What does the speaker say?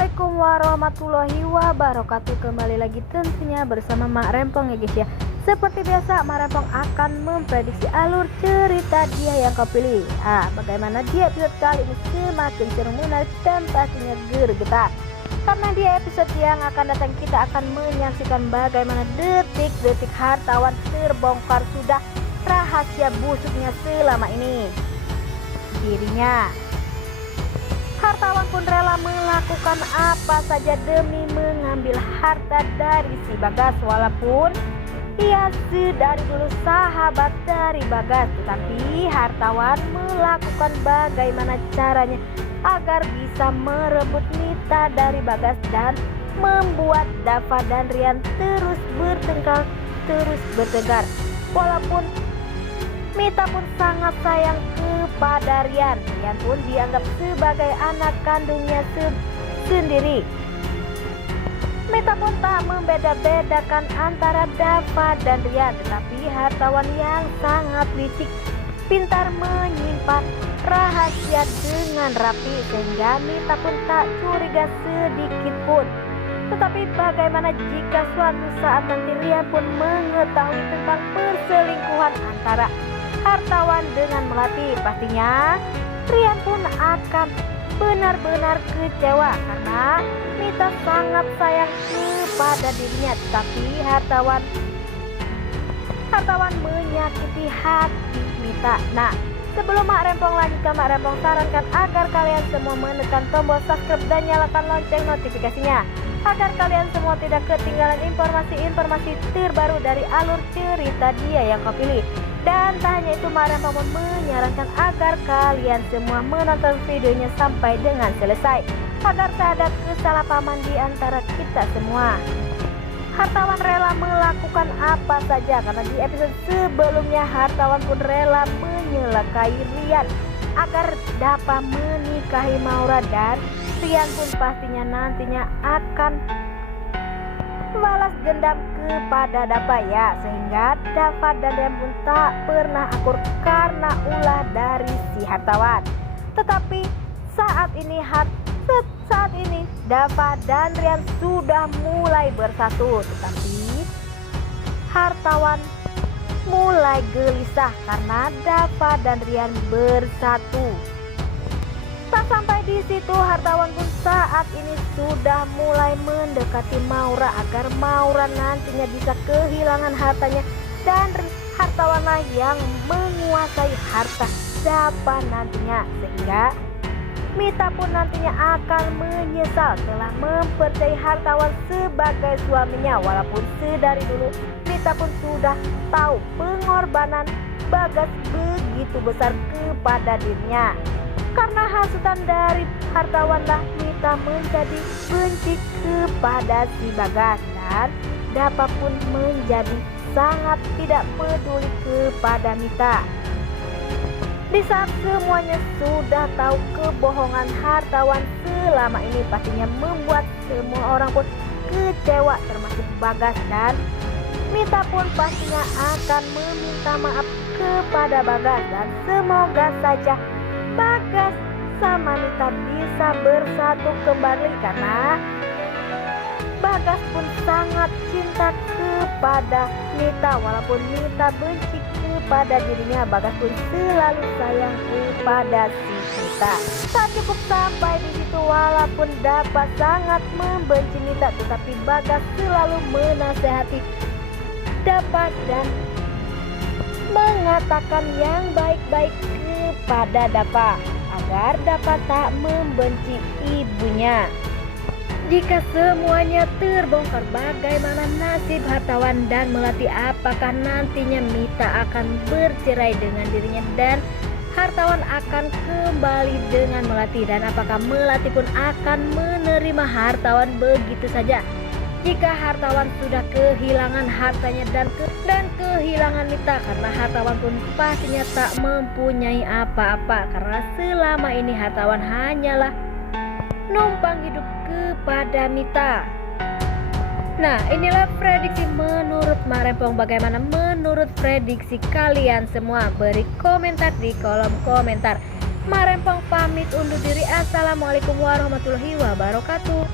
Assalamualaikum warahmatullahi wabarakatuh. Kembali lagi tentunya bersama Mak Rempong ya guys ya. Seperti biasa Mak Rempong akan memprediksi alur cerita dia yang kau pilih. Bagaimana di episode kali ini semakin seru, menarik dan pastinya gergetar. Karena di episode yang akan datang kita akan menyaksikan bagaimana detik-detik hartawan terbongkar sudah rahasia busuknya selama ini. Dirinya hartawan pun rela melakukan apa saja demi mengambil harta dari si Bagas, walaupun ia sedari dulu sahabat dari Bagas. Tetapi hartawan melakukan bagaimana caranya agar bisa merebut Mita dari Bagas dan membuat Dava dan Rian terus bertengkar, terus bertengkar. Walaupun Mita pun sangat sayang kepada Rian. Rian pun dianggap sebagai anak kandungnya sendiri. Mita pun tak membeda-bedakan antara Dava dan Rian, tetapi hartawan yang sangat licik, pintar menyimpan rahasia dengan rapi sehingga Mita pun tak curiga sedikit pun. Tetapi bagaimana jika suatu saat nanti Rian pun mengetahui tentang perselingkuhan antara hartawan dengan Melati? Pastinya Rian pun akan benar-benar kecewa karena Mita sangat sayang kepada dirinya, tapi hartawan menyakiti hati Mita. Nah, sebelum Mak Rempong lanjutkan, Mak Rempong sarankan agar kalian semua menekan tombol subscribe dan nyalakan lonceng notifikasinya agar kalian semua tidak ketinggalan informasi-informasi terbaru dari alur cerita dia yang kau pilih. Dan tak hanya itu, Mak Rempong menyarankan agar kalian semua menonton videonya sampai dengan selesai agar tak ada kesalahpahaman di antara kita semua. Hartawan rela melakukan apa saja karena di episode sebelumnya hartawan pun rela menyelakai Rian agar dapat menikahi Maura, dan Rian pun pastinya nantinya akan balas dendam kepada Dava ya, sehingga Dava dan Rian pun tak pernah akur karena ulah dari si hartawan. Tetapi saat ini Dava dan Rian sudah mulai bersatu, tetapi hartawan mulai gelisah karena Dava dan Rian bersatu. Tak sampai di situ, hartawan pun saat ini sudah mulai mendekati Maura agar Maura nantinya bisa kehilangan hartanya, dan hartawanlah yang menguasai harta Dava nantinya, sehingga Mita pun nantinya akan menyesal telah mempercayai hartawan sebagai suaminya, walaupun sedari dulu Mita pun sudah tahu pengorbanan Bagas begitu besar kepada dirinya. Karena hasutan dari hartawanlah Mita menjadi benci kepada si Bagas, dan Dava pun menjadi sangat tidak peduli kepada Mita. Di saat semuanya sudah tahu kebohongan hartawan selama ini, pastinya membuat semua orang pun kecewa termasuk Bagas, dan Mita pun pastinya akan meminta maaf kepada Bagas, dan semoga saja Bagas sama Mita bisa bersatu kembali karena Bagas pun sangat cinta kepada Mita. Walaupun Mita benci kepada dirinya, Bagas pun selalu sayang kepada si Mita. Tak cukup sampai di situ, walaupun Dava sangat membenci Mita, tetapi Bagas selalu menasehati Dava dan mengatakan yang baik-baik kepada Dava agar Dava tak membenci ibunya. Jika semuanya terbongkar, bagaimana nasib hartawan dan Melati? Apakah nantinya Mita akan bercerai dengan dirinya dan hartawan akan kembali dengan Melati? Dan apakah Melati pun akan menerima hartawan begitu saja? Jika hartawan sudah kehilangan hartanya dan kehilangan Mita, karena hartawan pun pastinya tak mempunyai apa-apa karena selama ini hartawan hanyalah numpang hidup kepada Mita. Nah, inilah prediksi menurut Mak Rempong. Bagaimana menurut prediksi kalian semua? Beri komentar di kolom komentar. Marempong pamit undur diri. Assalamualaikum warahmatullahi wabarakatuh.